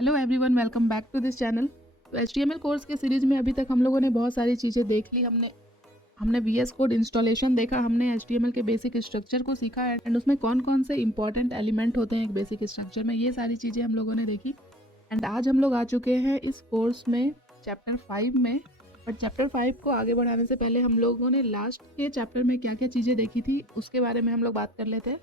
Hello everyone, welcome back to this channel. तो HTML course के series में अभी तक हम लोगों ने बहुत सारी चीज़ें देख ली। हमने VS कोड इंस्टॉलेशन देखा, हमने HTML के बेसिक स्ट्रक्चर को सीखा एंड उसमें कौन कौन से इंपॉर्टेंट एलिमेंट होते हैं एक बेसिक स्ट्रक्चर में, ये सारी चीज़ें हम लोगों ने देखी। एंड आज हम लोग आ चुके हैं इस कोर्स में चैप्टर 5 में। बट चैप्टर 5 को आगे बढ़ाने से पहले हम लोगों ने लास्ट के चैप्टर में क्या क्या चीज़ें देखी थी उसके बारे में हम लोग बात कर लेते हैं।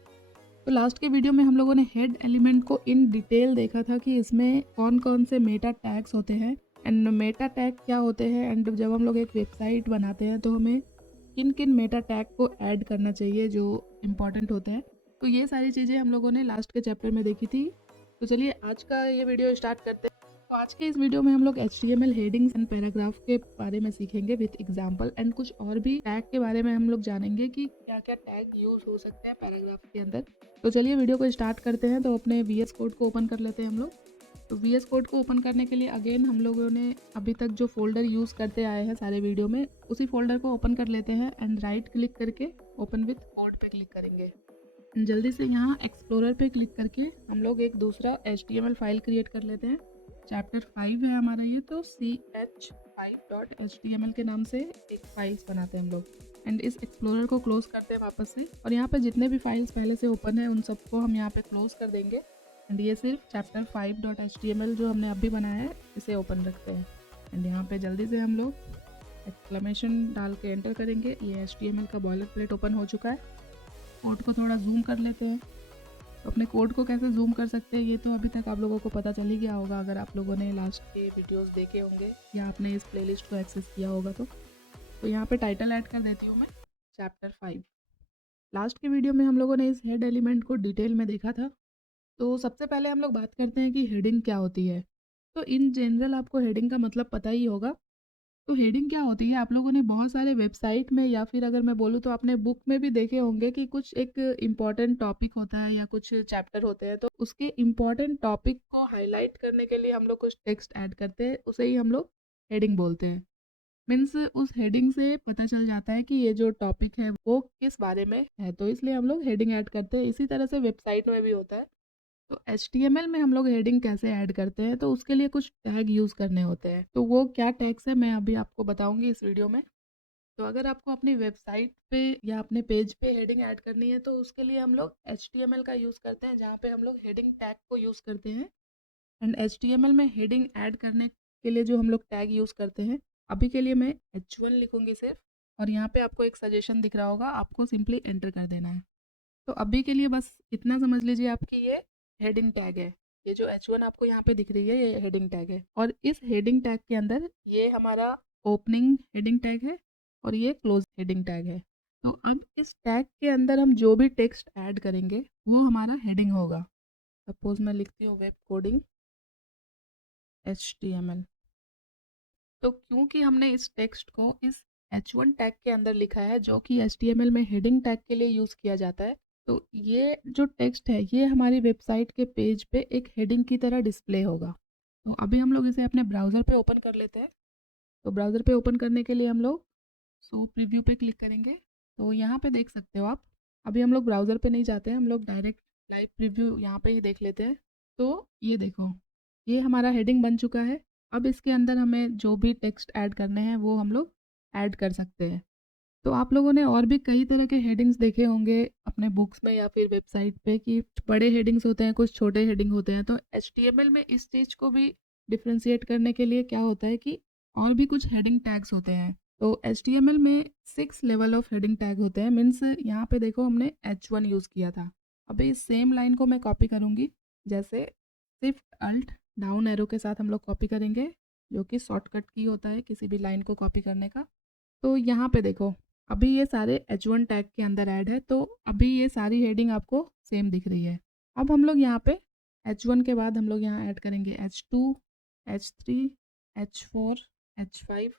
तो लास्ट के वीडियो में हम लोगों ने हेड एलिमेंट को इन डिटेल देखा था कि इसमें कौन कौन से मेटा टैग्स होते हैं एंड मेटा टैग क्या होते हैं, एंड जब हम लोग एक वेबसाइट बनाते हैं तो हमें किन किन मेटा टैग को ऐड करना चाहिए जो इम्पोर्टेंट होते हैं। तो ये सारी चीज़ें हम लोगों ने लास्ट के चैप्टर में देखी थी। तो चलिए आज का ये वीडियो स्टार्ट करते हैं। तो आज के इस वीडियो में हम लोग HTML हेडिंग्स एंड पैराग्राफ के बारे में सीखेंगे विद एग्जांपल, एंड कुछ और भी टैग के बारे में हम लोग जानेंगे कि क्या क्या टैग यूज हो सकते हैं पैराग्राफ के अंदर। तो चलिए वीडियो को स्टार्ट करते हैं। तो अपने VS कोड को ओपन कर लेते हैं हम लोग। तो VS कोड को ओपन करने के लिए अगेन हम लोगों ने अभी तक जो फोल्डर यूज़ करते आए हैं सारे वीडियो में, उसी फोल्डर को ओपन कर लेते हैं एंड राइट क्लिक करके ओपन विथ कोड पे क्लिक करेंगे। जल्दी से यहाँ एक्सप्लोरर पे क्लिक करके हम लोग एक दूसरा HTML फाइल क्रिएट कर लेते हैं। चैप्टर 5 है हमारा ये, तो ch5.html के नाम से एक फाइल्स बनाते हैं हम लोग। एंड इस एक्सप्लोरर को क्लोज करते हैं वापस से, और यहाँ पे जितने भी फाइल्स पहले से ओपन है उन सबको हम यहाँ पे क्लोज कर देंगे। एंड ये सिर्फ चैप्टर 5.html जो हमने अभी बनाया है इसे ओपन रखते हैं। एंड यहाँ पे जल्दी से हम लोग एक्सक्लेमेशन डाल के एंटर करेंगे। ये HTML का बॉयलर प्लेट ओपन हो चुका है। कोड को थोड़ा जूम कर लेते हैं। तो अपने कोड को कैसे जूम कर सकते हैं ये तो अभी तक आप लोगों को पता चल ही गया होगा, अगर आप लोगों ने लास्ट के वीडियोस देखे होंगे या आपने इस प्लेलिस्ट को एक्सेस किया होगा। तो यहाँ पे टाइटल ऐड कर देती हूँ मैं, चैप्टर 5। लास्ट के वीडियो में हम लोगों ने इस हेड एलिमेंट को डिटेल में देखा था। तो सबसे पहले हम लोग बात करते हैं कि हेडिंग क्या होती है। तो इन जनरल आपको हेडिंग का मतलब पता ही होगा। तो हेडिंग क्या होती है, आप लोगों ने बहुत सारे वेबसाइट में या फिर अगर मैं बोलूँ तो आपने बुक में भी देखे होंगे कि कुछ एक इम्पॉर्टेंट टॉपिक होता है या कुछ चैप्टर होते हैं, तो उसके इम्पॉर्टेंट टॉपिक को हाईलाइट करने के लिए हम लोग कुछ टेक्स्ट ऐड करते हैं, उसे ही हम लोग हेडिंग बोलते हैं। मीन्स उस हेडिंग से पता चल जाता है कि ये जो टॉपिक है वो किस बारे में है, तो इसलिए हम लोग हेडिंग ऐड करते हैं। इसी तरह से वेबसाइट में भी होता है। तो HTML में हम लोग हेडिंग कैसे ऐड करते हैं, तो उसके लिए कुछ टैग यूज़ करने होते हैं। तो वो क्या टैग्स है मैं अभी आपको बताऊंगी इस वीडियो में। तो अगर आपको अपनी वेबसाइट पे या अपने पेज पे हेडिंग ऐड करनी है तो उसके लिए हम लोग HTML का यूज़ करते हैं, जहाँ पे हम लोग हेडिंग टैग को यूज़ करते हैं। एंड HTML में हेडिंग ऐड करने के लिए जो हम लोग टैग यूज़ करते हैं, अभी के लिए मैं H1 लिखूंगी सिर्फ, और यहाँ पे आपको एक सजेशन दिख रहा होगा, आपको सिंपली एंटर कर देना है। तो अभी के लिए बस इतना समझ लीजिए आपकी ये हेडिंग टैग है। ये जो H1 आपको यहाँ पे दिख रही है ये हेडिंग टैग है, और इस हेडिंग टैग के अंदर ये हमारा ओपनिंग हेडिंग टैग है और ये क्लोज हेडिंग टैग है। तो अब इस टैग के अंदर हम जो भी टेक्स्ट ऐड करेंगे वो हमारा हेडिंग होगा। सपोज मैं लिखती हूँ वेब कोडिंग HTML। तो क्योंकि हमने इस टेक्स्ट को इस H1 टैग के अंदर लिखा है जो कि HTML में हेडिंग टैग के लिए यूज़ किया जाता है, तो ये जो टेक्स्ट है ये हमारी वेबसाइट के पेज पे एक हेडिंग की तरह डिस्प्ले होगा। तो अभी हम लोग इसे अपने ब्राउज़र पे ओपन कर लेते हैं। तो ब्राउज़र पे ओपन करने के लिए हम लोग शो प्रीव्यू पे क्लिक करेंगे। तो यहाँ पे देख सकते हो आप, अभी हम लोग ब्राउज़र पे नहीं जाते हैं, हम लोग डायरेक्ट लाइव प्रीव्यू यहाँ पे ही देख लेते हैं। तो ये देखो, ये हमारा हेडिंग बन चुका है। अब इसके अंदर हमें जो भी टेक्स्ट ऐड करने हैं वो हम लोग ऐड कर सकते हैं। तो आप लोगों ने और भी कई तरह के हेडिंग्स देखे होंगे अपने बुक्स में या फिर वेबसाइट पे कि बड़े हेडिंग्स होते हैं, कुछ छोटे हेडिंग होते हैं। तो HTML में इस चीज़ को भी डिफ्रेंशिएट करने के लिए क्या होता है कि और भी कुछ हेडिंग टैग्स होते हैं। तो HTML में 6 लेवल ऑफ हेडिंग टैग होते हैं। मीन्स यहाँ पे देखो हमने H1 यूज़ किया था। अभी इस सेम लाइन को मैं कॉपी करूँगी, जैसे शिफ्ट अल्ट डाउन एरो के साथ हम लोग कॉपी करेंगे, जो कि शॉर्टकट की होता है किसी भी लाइन को कॉपी करने का। तो यहाँ पे देखो, अभी ये सारे H1 टैग के अंदर ऐड है, तो अभी ये सारी हेडिंग आपको सेम दिख रही है। अब हम लोग यहाँ पे H1 के बाद हम लोग यहाँ ऐड करेंगे H2, H3, H4, H5।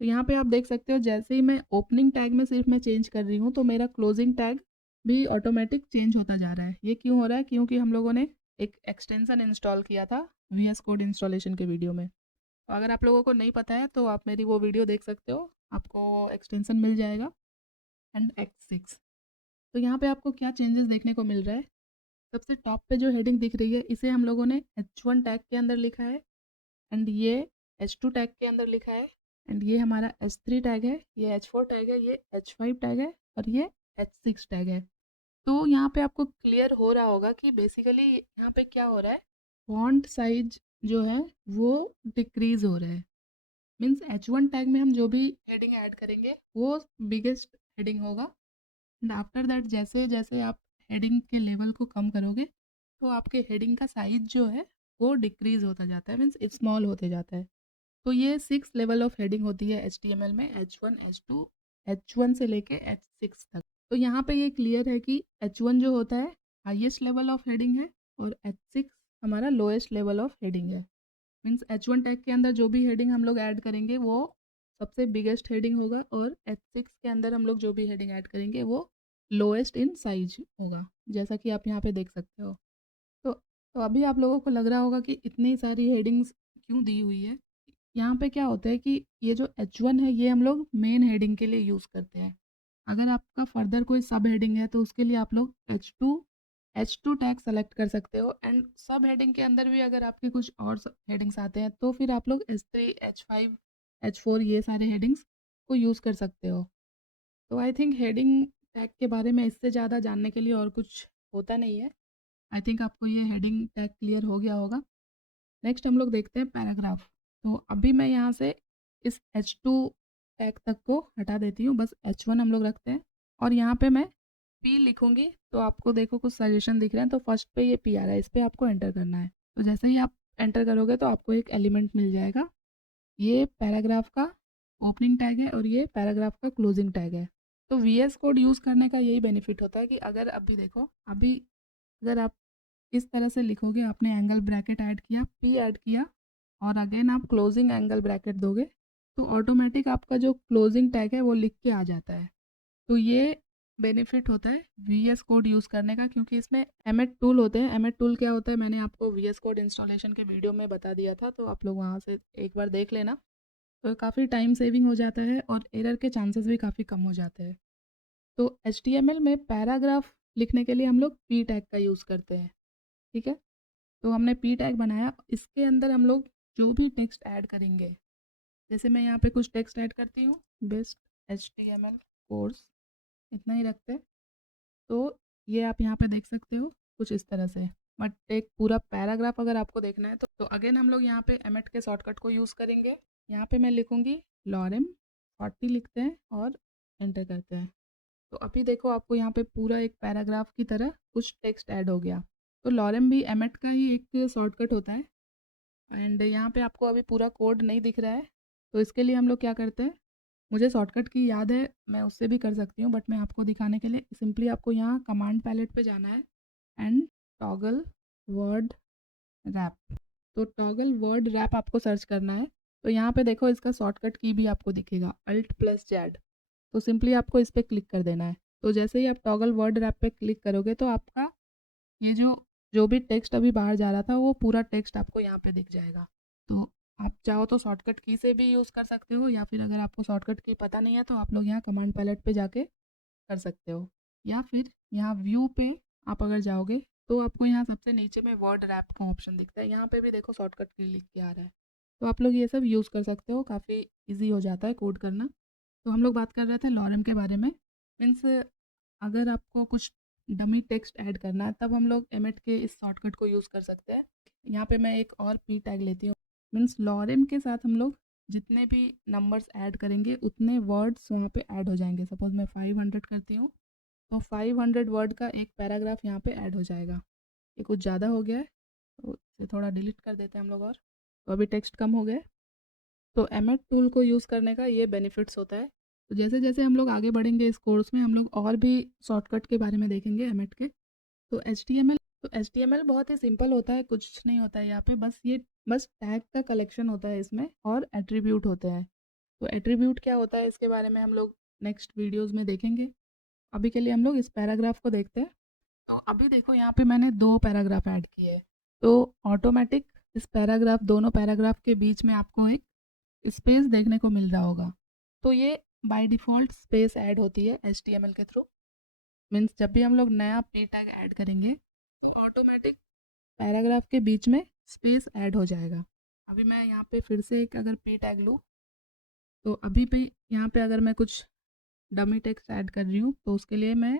तो यहाँ पे आप देख सकते हो जैसे ही मैं ओपनिंग टैग में सिर्फ मैं चेंज कर रही हूँ तो मेरा क्लोजिंग टैग भी ऑटोमेटिक चेंज होता जा रहा है। ये क्यों हो रहा है? क्योंकि हम लोगों ने एक एक्सटेंशन इंस्टॉल किया था VS कोड इंस्टॉलेशन के वीडियो में। तो अगर आप लोगों को नहीं पता है तो आप मेरी वो वीडियो देख सकते हो, आपको एक्सटेंशन मिल जाएगा। And X6। तो यहाँ पे आपको क्या चेंजेस देखने को मिल रहा है, सबसे टॉप पे जो हेडिंग दिख रही है इसे हम लोगों ने H1 टैग के अंदर लिखा है, एंड ये H2 टैग के अंदर लिखा है, एंड ये हमारा H3 टैग है, ये H4 टैग है, ये H5 टैग है, और ये H6 टैग है। तो यहाँ पे आपको क्लियर हो रहा होगा कि बेसिकली यहाँ पे क्या हो रहा है, फॉन्ट साइज जो है वो डिक्रीज हो रहा है। मीन्स H1 टैग में हम जो भी हेडिंग ऐड करेंगे वो बिगेस्ट हेडिंग होगा, एंड आफ्टर दैट जैसे जैसे आप हेडिंग के लेवल को कम करोगे तो आपके हेडिंग का साइज जो है वो डिक्रीज होता जाता है, मीन्स स्मॉल होते जाता है। तो ये 6 लेवल ऑफ हेडिंग होती है HTML में, H1 H2 H1 से लेके H6 तक। तो यहाँ पे ये क्लियर है कि H1 जो होता है हाईएस्ट लेवल ऑफ हेडिंग है, और H6 हमारा लोएस्ट लेवल ऑफ हेडिंग है। मीन्स H1 टैग के अंदर जो भी हेडिंग हम लोग ऐड करेंगे वो सबसे बिगेस्ट हेडिंग होगा, और H6 के अंदर हम लोग जो भी हेडिंग ऐड करेंगे वो लोएस्ट इन साइज होगा, जैसा कि आप यहाँ पे देख सकते हो। तो अभी आप लोगों को लग रहा होगा कि इतनी सारी हेडिंग्स क्यों दी हुई है। यहाँ पे क्या होता है कि ये जो H1 है ये हम लोग मेन हेडिंग के लिए यूज़ करते हैं। अगर आपका फर्दर कोई सब हेडिंग है तो उसके लिए आप लोग H2 टैग सेलेक्ट कर सकते हो, एंड सब हेडिंग के अंदर भी अगर आपके कुछ और हेडिंग्स आते हैं तो फिर आप लोग H3 H5 H4 ये सारे हेडिंग्स को यूज़ कर सकते हो। तो आई थिंक हेडिंग टैग के बारे में इससे ज़्यादा जानने के लिए और कुछ होता नहीं है। आई थिंक आपको ये हेडिंग टैग क्लियर हो गया होगा। नेक्स्ट हम लोग देखते हैं पैराग्राफ। तो अभी मैं यहाँ से इस H2 टैग तक को हटा देती हूँ, बस H1 हम लोग रखते हैं, और यहाँ पे मैं P लिखूँगी। तो आपको देखो कुछ सजेशन दिख रहे हैं, तो फर्स्ट पे ये P आ रहा है, इस पर आपको एंटर करना है। तो जैसे ही आप एंटर करोगे तो आपको एक एलिमेंट मिल जाएगा, ये पैराग्राफ का ओपनिंग टैग है और ये पैराग्राफ का क्लोजिंग टैग है। तो VS कोड यूज़ करने का यही बेनिफिट होता है कि अगर अभी देखो, अभी अगर आप इस तरह से लिखोगे, आपने एंगल ब्रैकेट ऐड किया, P ऐड किया, और अगेन आप क्लोजिंग एंगल ब्रैकेट दोगे, तो ऑटोमेटिक आपका जो क्लोजिंग टैग है वो लिख के आ जाता है। तो ये बेनिफिट होता है VS कोड यूज़ करने का, क्योंकि इसमें एमेट टूल होते हैं। एमेट टूल क्या होता है मैंने आपको VS कोड इंस्टॉलेशन के वीडियो में बता दिया था, तो आप लोग वहाँ से एक बार देख लेना। तो काफ़ी टाइम सेविंग हो जाता है और एरर के चांसेस भी काफ़ी कम हो जाते हैं। तो HTML में पैराग्राफ लिखने के लिए हम लोग P टैग का यूज़ करते हैं, ठीक है। तो हमने P टैग बनाया, इसके अंदर हम लोग जो भी टेक्स्ट ऐड करेंगे, जैसे मैं यहाँ पे कुछ टेक्स्ट ऐड करती हूँ, बेस्ट HTML कोर्स, इतना ही रखते हैं। तो ये आप यहाँ पे देख सकते हो कुछ इस तरह से। बट एक पूरा पैराग्राफ अगर आपको देखना है तो अगेन हम लोग यहाँ पे एमेट के शॉर्टकट को यूज़ करेंगे। यहाँ पे मैं लिखूँगी लॉरेम 40 लिखते हैं और एंटर करते हैं। तो अभी देखो आपको यहाँ पे पूरा एक पैराग्राफ की तरह कुछ टेक्स्ट ऐड हो गया। तो लॉरेम भी एमेट का ही एक शॉर्टकट होता है, एंड यहाँ पे आपको अभी पूरा कोड नहीं दिख रहा है। तो इसके लिए हम लोग क्या करते हैं, मुझे शॉर्टकट की याद है, मैं उससे भी कर सकती हूँ, बट मैं आपको दिखाने के लिए सिंपली आपको यहाँ कमांड पैलेट पे जाना है, एंड टॉगल वर्ड रैप। तो टॉगल वर्ड रैप आपको सर्च करना है। तो यहाँ पे देखो इसका शॉर्टकट की भी आपको दिखेगा Alt+Z। तो सिंपली आपको इस पर क्लिक कर देना है। तो जैसे ही आप टॉगल वर्ड रैप पे क्लिक करोगे तो आपका ये जो भी टेक्स्ट अभी बाहर जा रहा था वो पूरा टेक्स्ट आपको यहाँ पे दिख जाएगा। तो आप चाहो तो शॉर्टकट की से भी यूज़ कर सकते हो, या फिर अगर आपको शॉर्टकट की पता नहीं है तो आप लोग यहाँ कमांड पैलेट पे जाके कर सकते हो, या फिर यहाँ व्यू पे आप अगर जाओगे तो आपको यहाँ सबसे नीचे में वर्ड रैप का ऑप्शन दिखता है, यहाँ पे भी देखो शॉर्टकट की लिख के आ रहा है। तो आप लोग ये सब यूज़ कर सकते हो, काफ़ी ईजी हो जाता है कोड करना। तो हम लोग बात कर रहे थे लॉरेम के बारे में। मीन्स अगर आपको कुछ डमी टेक्स्ट ऐड करना है तब हम लोग एमेट के इस शॉर्टकट को यूज़ कर सकते हैं। यहाँ पे मैं एक और P टैग लेती हूँ। मीन्स लॉरेम के साथ हम लोग जितने भी नंबर्स ऐड करेंगे उतने वर्ड्स वहाँ पे ऐड हो जाएंगे। सपोज मैं 500 करती हूँ तो 500 वर्ड का एक पैराग्राफ यहाँ पे ऐड हो जाएगा। ये कुछ ज़्यादा हो गया है तो इसे थोड़ा डिलीट कर देते हैं हम लोग, और तो अभी टेक्स्ट कम हो गया है। तो एमेट टूल को यूज़ करने का ये बेनिफिट्स होता है। तो जैसे जैसे हम लोग आगे बढ़ेंगे इस कोर्स में हम लोग और भी शॉर्टकट के बारे में देखेंगे एमेट के। तो HTML बहुत ही सिंपल होता है, कुछ नहीं होता है यहाँ पे, बस टैग का कलेक्शन होता है इसमें, और एट्रीब्यूट होते हैं। तो एट्रीब्यूट क्या होता है इसके बारे में हम लोग नेक्स्ट वीडियोज़ में देखेंगे। अभी के लिए हम लोग इस पैराग्राफ को देखते हैं। तो अभी देखो यहाँ पे मैंने 2 पैराग्राफ ऐड किए हैं, तो ऑटोमेटिक इस पैराग्राफ दोनों पैराग्राफ के बीच में आपको एक स्पेस देखने को मिल रहा होगा। तो ये बाय डिफ़ॉल्ट स्पेस ऐड होती है HTML के थ्रू। मीन्स जब भी हम लोग नया P टैग ऐड करेंगे ऑटोमेटिक पैराग्राफ के बीच में स्पेस ऐड हो जाएगा। अभी मैं यहाँ पे फिर से एक अगर पी टैग लूँ, तो अभी भी यहाँ पे अगर मैं कुछ डमी टेक्स्ट ऐड कर रही हूँ, तो उसके लिए मैं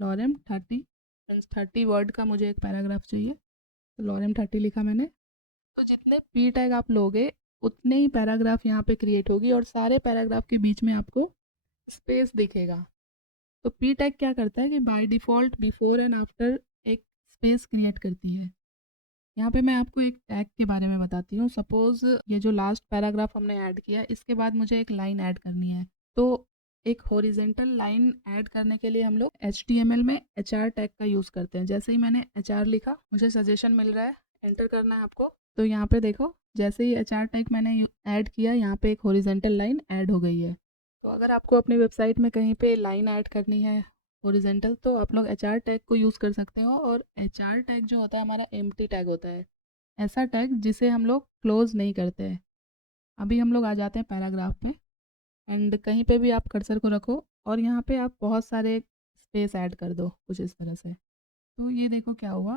लॉरेम 30 मीन्स 30 वर्ड का मुझे एक पैराग्राफ चाहिए, तो लॉरेम 30 लिखा मैंने। तो जितने पी टैग आप लोगे उतने ही पैराग्राफ यहाँ पे क्रिएट होगी और सारे पैराग्राफ के बीच में आपको स्पेस दिखेगा। तो पी टैग क्या करता है कि by default before and after एक स्पेस क्रिएट करती है। यहाँ पे मैं आपको एक टैग के बारे में बताती हूँ। सपोज़ ये जो लास्ट पैराग्राफ हमने ऐड किया, इसके बाद मुझे एक लाइन ऐड करनी है। तो एक हॉरिजेंटल लाइन ऐड करने के लिए हम लोग HTML में HR टैग का यूज़ करते हैं। जैसे ही मैंने HR लिखा, मुझे सजेशन मिल रहा है, एंटर करना है आपको। तो यहाँ पे देखो, जैसे ही HR टैग मैंने ऐड किया, यहाँ पे एक हॉरिजेंटल लाइन ऐड हो गई है। तो अगर आपको अपनी वेबसाइट में कहीं पे लाइन ऐड करनी है हॉरिजेंटल, तो आप लोग HR टैग को यूज़ कर सकते हो। और HR टैग जो होता है हमारा एम्प्टी टैग होता है, ऐसा टैग जिसे हम लोग क्लोज नहीं करते हैं। अभी हम लोग आ जाते हैं पैराग्राफ में, एंड कहीं पे भी आप कर्सर को रखो और यहाँ पे आप बहुत सारे स्पेस ऐड कर दो कुछ इस तरह से। तो ये देखो क्या हुआ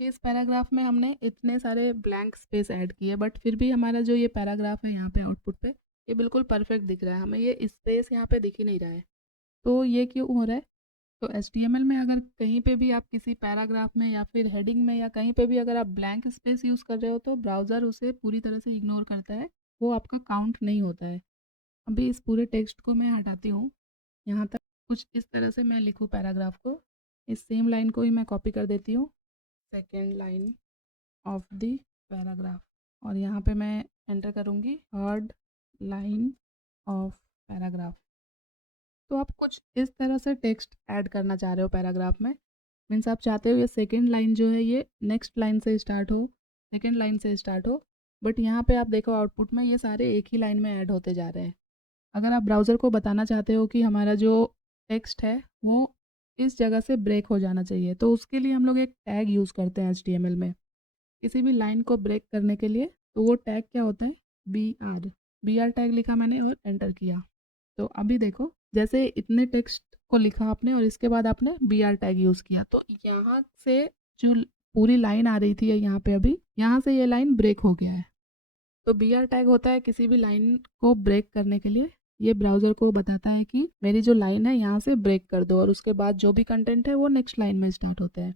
कि इस पैराग्राफ में हमने इतने सारे ब्लैंक स्पेस ऐड किए, बट फिर भी हमारा जो ये पैराग्राफ है यहाँ पे आउटपुट पे, ये बिल्कुल परफेक्ट दिख रहा है, हमें ये स्पेस यहाँ पे दिख ही नहीं रहा है। तो ये क्यों हो रहा है? तो HTML में अगर कहीं पे भी आप किसी पैराग्राफ में या फिर हेडिंग में या कहीं पे भी अगर आप ब्लैंक स्पेस यूज़ कर रहे हो, तो ब्राउज़र उसे पूरी तरह से इग्नोर करता है, वो आपका काउंट नहीं होता है। अभी इस पूरे टेक्स्ट को मैं हटाती हूँ, यहाँ तक कुछ इस तरह से मैं लिखूँ पैराग्राफ को। इस सेम लाइन को ही मैं कॉपी कर देती हूँ, second line of the paragraph, और यहाँ पे मैं एंटर करूँगी थर्ड लाइन ऑफ पैराग्राफ। तो आप कुछ इस तरह से टेक्स्ट ऐड करना चाह रहे हो पैराग्राफ में, मीन्स आप चाहते हो ये सेकेंड लाइन जो है ये नेक्स्ट लाइन से स्टार्ट हो, सेकेंड लाइन से स्टार्ट हो, बट यहाँ पे आप देखो आउटपुट में ये सारे एक ही लाइन में ऐड होते जा रहे हैं। अगर आप ब्राउज़र को बताना चाहते हो कि हमारा जो टेक्स्ट है वो इस जगह से ब्रेक हो जाना चाहिए, तो उसके लिए हम लोग एक टैग यूज़ करते हैं HTML में किसी भी लाइन को ब्रेक करने के लिए। तो वो टैग क्या होता है? BR टैग लिखा मैंने और एंटर किया। तो अभी देखो, जैसे इतने टेक्स्ट को लिखा आपने और इसके बाद आपने BR टैग यूज़ किया, तो यहाँ से जो पूरी लाइन आ रही थी यहाँ पे, अभी यहाँ से ये लाइन ब्रेक हो गया है। तो BR टैग होता है किसी भी लाइन को ब्रेक करने के लिए, ये ब्राउज़र को बताता है कि मेरी जो लाइन है यहाँ से ब्रेक कर दो, और उसके बाद जो भी कंटेंट है वो नेक्स्ट लाइन में स्टार्ट होता है।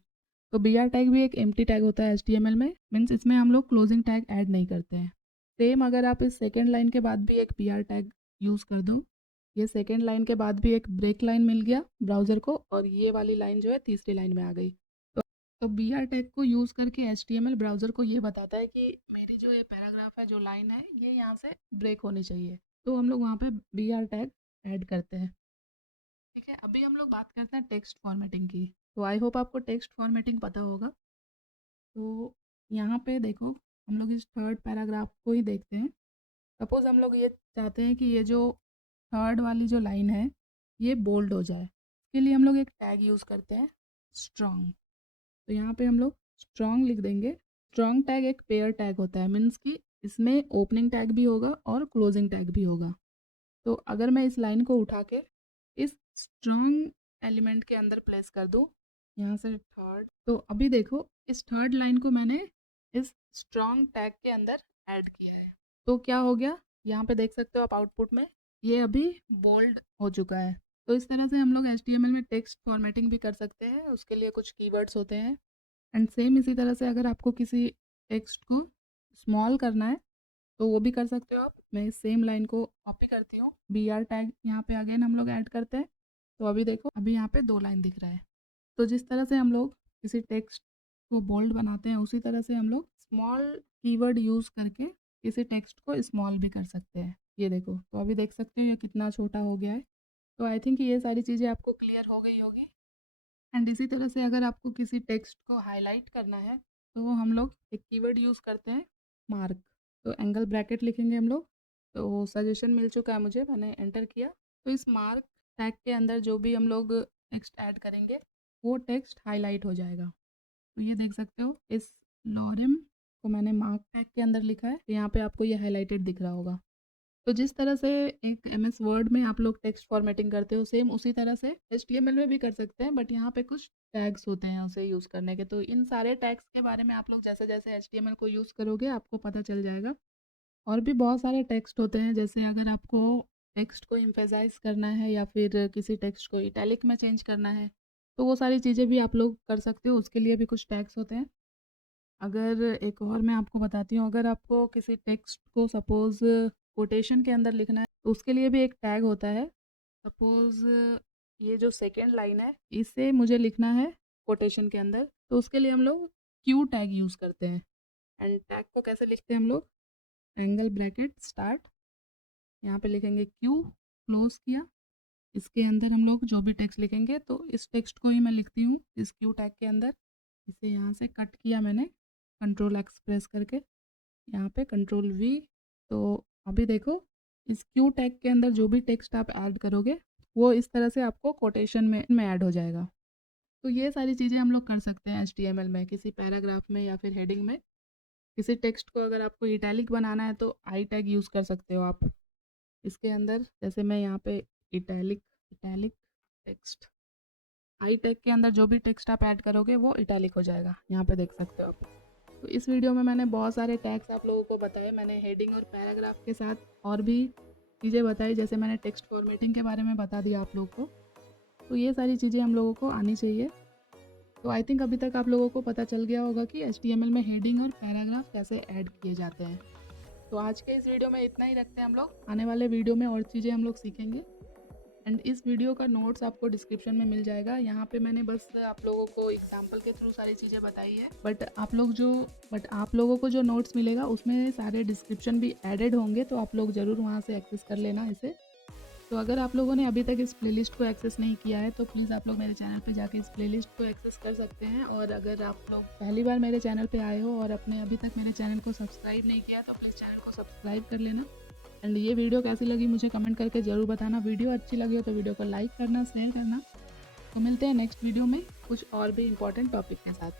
तो BR टैग भी एक एम्प्टी टैग होता है HTML में, मीन्स इसमें हम लोग क्लोजिंग टैग ऐड नहीं करते हैं। सेम अगर आप इस सेकेंड लाइन के बाद भी एक BR टैग यूज़ कर दो, ये सेकेंड लाइन के बाद भी एक ब्रेक लाइन मिल गया ब्राउज़र को, और ये वाली लाइन जो है तीसरी लाइन में आ गई। तो BR टैग को यूज़ करके HTML ब्राउज़र को ये बताता है कि मेरी जो ये पैराग्राफ है, जो लाइन है, ये यहाँ से ब्रेक होनी चाहिए। तो हम लोग वहाँ पे BR टैग ऐड करते हैं। ठीक है, अभी हम लोग बात करते हैं टेक्स्ट फॉर्मेटिंग की। तो आई होप आपको टेक्स्ट फॉर्मेटिंग पता होगा। तो यहाँ पे देखो, हम लोग इस थर्ड पैराग्राफ को ही देखते हैं। सपोज़ हम लोग ये चाहते हैं कि ये जो थर्ड वाली जो लाइन है ये बोल्ड हो जाए, इसके लिए हम लोग एक टैग यूज़ करते हैं, स्ट्रॉन्ग। तो यहाँ पे हम लोग स्ट्रॉन्ग लिख देंगे। स्ट्रॉन्ग टैग एक पेयर टैग होता है, मीन्स कि इसमें ओपनिंग टैग भी होगा और क्लोजिंग टैग भी होगा। तो अगर मैं इस लाइन को उठा के इस स्ट्रॉन्ग एलिमेंट के अंदर प्लेस कर दूँ, यहाँ से थर्ड, तो अभी देखो इस थर्ड लाइन को मैंने इस स्ट्रॉन्ग टैग के अंदर ऐड किया है। तो क्या हो गया, यहाँ पे देख सकते हो आप आउटपुट में, ये अभी बोल्ड हो चुका है। तो इस तरह से हम लोग HTML में टेक्स्ट फॉर्मेटिंग भी कर सकते हैं, उसके लिए कुछ कीवर्ड्स होते हैं। एंड सेम इसी तरह से अगर आपको किसी टेक्स्ट को स्मॉल करना है तो वो भी कर सकते हो आप। मैं इस सेम लाइन को कॉपी करती हूँ, BR टैग यहाँ पे अगेन हम लोग ऐड करते हैं। तो अभी देखो, अभी यहाँ पे 2 लाइन दिख रहा है। तो जिस तरह से हम लोग किसी टेक्स्ट को बोल्ड बनाते हैं, उसी तरह से हम लोग स्मॉल कीवर्ड यूज़ करके किसी टेक्स्ट को स्मॉल भी कर सकते हैं। ये देखो, तो अभी देख सकते हो ये कितना छोटा हो गया है। तो आई थिंक ये सारी चीज़ें आपको क्लियर हो गई होगी। एंड इसी तरह से अगर आपको किसी टेक्स्ट को हाईलाइट करना है, तो हम लोग एक कीवर्ड यूज़ करते हैं, मार्क। तो एंगल ब्रैकेट लिखेंगे हम लोग। तो सजेशन मिल चुका है मुझे, मैंने एंटर किया। तो इस मार्क टैग के अंदर जो भी हम लोग टेक्स्ट ऐड करेंगे वो टेक्स्ट हाईलाइट हो जाएगा। तो ये देख सकते हो, इस लॉरेम को मैंने मार्क टैग के अंदर लिखा है, तो यहाँ पे आपको ये हाईलाइटेड दिख रहा होगा। तो जिस तरह से एक एमएस वर्ड में आप लोग टेक्स्ट फॉर्मेटिंग करते हो, सेम उसी तरह से एचटीएमएल में भी कर सकते हैं, बट यहाँ पे कुछ टैग्स होते हैं उसे यूज़ करने के। तो इन सारे टैग्स के बारे में आप लोग जैसे जैसे एचटीएमएल को यूज़ करोगे आपको पता चल जाएगा। और भी बहुत सारे टेक्स्ट होते हैं, जैसे अगर आपको टेक्स्ट को एम्फेसाइज करना है या फिर किसी टेक्स्ट को इटैलिक में चेंज करना है, तो वो सारी चीज़ें भी आप लोग कर सकते हो, उसके लिए भी कुछ टैग्स होते हैं। अगर एक और मैं आपको बताती हूँ, अगर आपको किसी टेक्स्ट को सपोज़ कोटेशन के अंदर लिखना है, तो उसके लिए भी एक टैग होता है। सपोज़ ये जो सेकंड लाइन है, इसे मुझे लिखना है कोटेशन के अंदर, तो उसके लिए हम लोग क्यू टैग यूज़ करते हैं। एंड टैग को कैसे लिखते हैं हम लोग? एंगल ब्रैकेट स्टार्ट, यहाँ पे लिखेंगे क्यू, क्लोज किया, इसके अंदर हम लोग जो भी टेक्स्ट लिखेंगे, तो इस टेक्स्ट को ही मैं लिखती हूँ इस क्यू टैग के अंदर। इसे यहाँ से कट किया मैंने, कंट्रोल एक्स प्रेस करके, यहाँ पे कंट्रोल वी। तो अभी देखो, इस क्यू टैग के अंदर जो भी टेक्स्ट आप ऐड करोगे वो इस तरह से आपको कोटेशन में ऐड हो जाएगा। तो ये सारी चीज़ें हम लोग कर सकते हैं एचटीएमएल में, किसी पैराग्राफ में या फिर हेडिंग में। किसी टेक्स्ट को अगर आपको इटैलिक बनाना है तो आई टैग यूज़ कर सकते हो आप इसके अंदर। जैसे मैं यहाँ पे italic italic text, I tag के अंदर जो भी टेक्स्ट आप ऐड करोगे वो इटैलिक हो जाएगा, यहाँ पे देख सकते हो आप। तो इस वीडियो में मैंने बहुत सारे टैग्स आप लोगों को बताए, मैंने हेडिंग और पैराग्राफ के साथ और भी चीज़ें बताई, जैसे मैंने टेक्स्ट फॉर्मेटिंग के बारे में बता दिया आप लोगों को। तो ये सारी चीज़ें हम लोगों को आनी चाहिए। तो आई थिंक अभी तक आप लोगों को पता चल गया होगा कि एचटीएमएल में हेडिंग और पैराग्राफ कैसे ऐड किए जाते हैं। तो आज के इस वीडियो में इतना ही रखते हैं हम लोग, आने वाले वीडियो में और चीज़ें हम लोग सीखेंगे। एंड इस वीडियो का नोट्स आपको डिस्क्रिप्शन में मिल जाएगा। यहाँ पे मैंने बस आप लोगों को एग्जांपल के थ्रू सारी चीज़ें बताई है, बट आप लोगों को जो नोट्स मिलेगा उसमें सारे डिस्क्रिप्शन भी एडेड होंगे, तो आप लोग ज़रूर वहाँ से एक्सेस कर लेना इसे। तो अगर आप लोगों ने अभी तक इस प्लेलिस्ट को एक्सेस नहीं किया है तो प्लीज़ आप लोग मेरे चैनल पे जाके इस प्लेलिस्ट को एक्सेस कर सकते हैं। और अगर आप लोग पहली बार मेरे चैनल पे आए हो और आपने अभी तक मेरे चैनल को सब्सक्राइब नहीं किया तो प्लीज़ चैनल को सब्सक्राइब कर लेना। एंड ये वीडियो कैसी लगी मुझे कमेंट करके ज़रूर बताना। वीडियो अच्छी लगी हो तो वीडियो को लाइक करना, शेयर करना। तो मिलते हैं नेक्स्ट वीडियो में कुछ और भी इंपॉर्टेंट टॉपिक के साथ।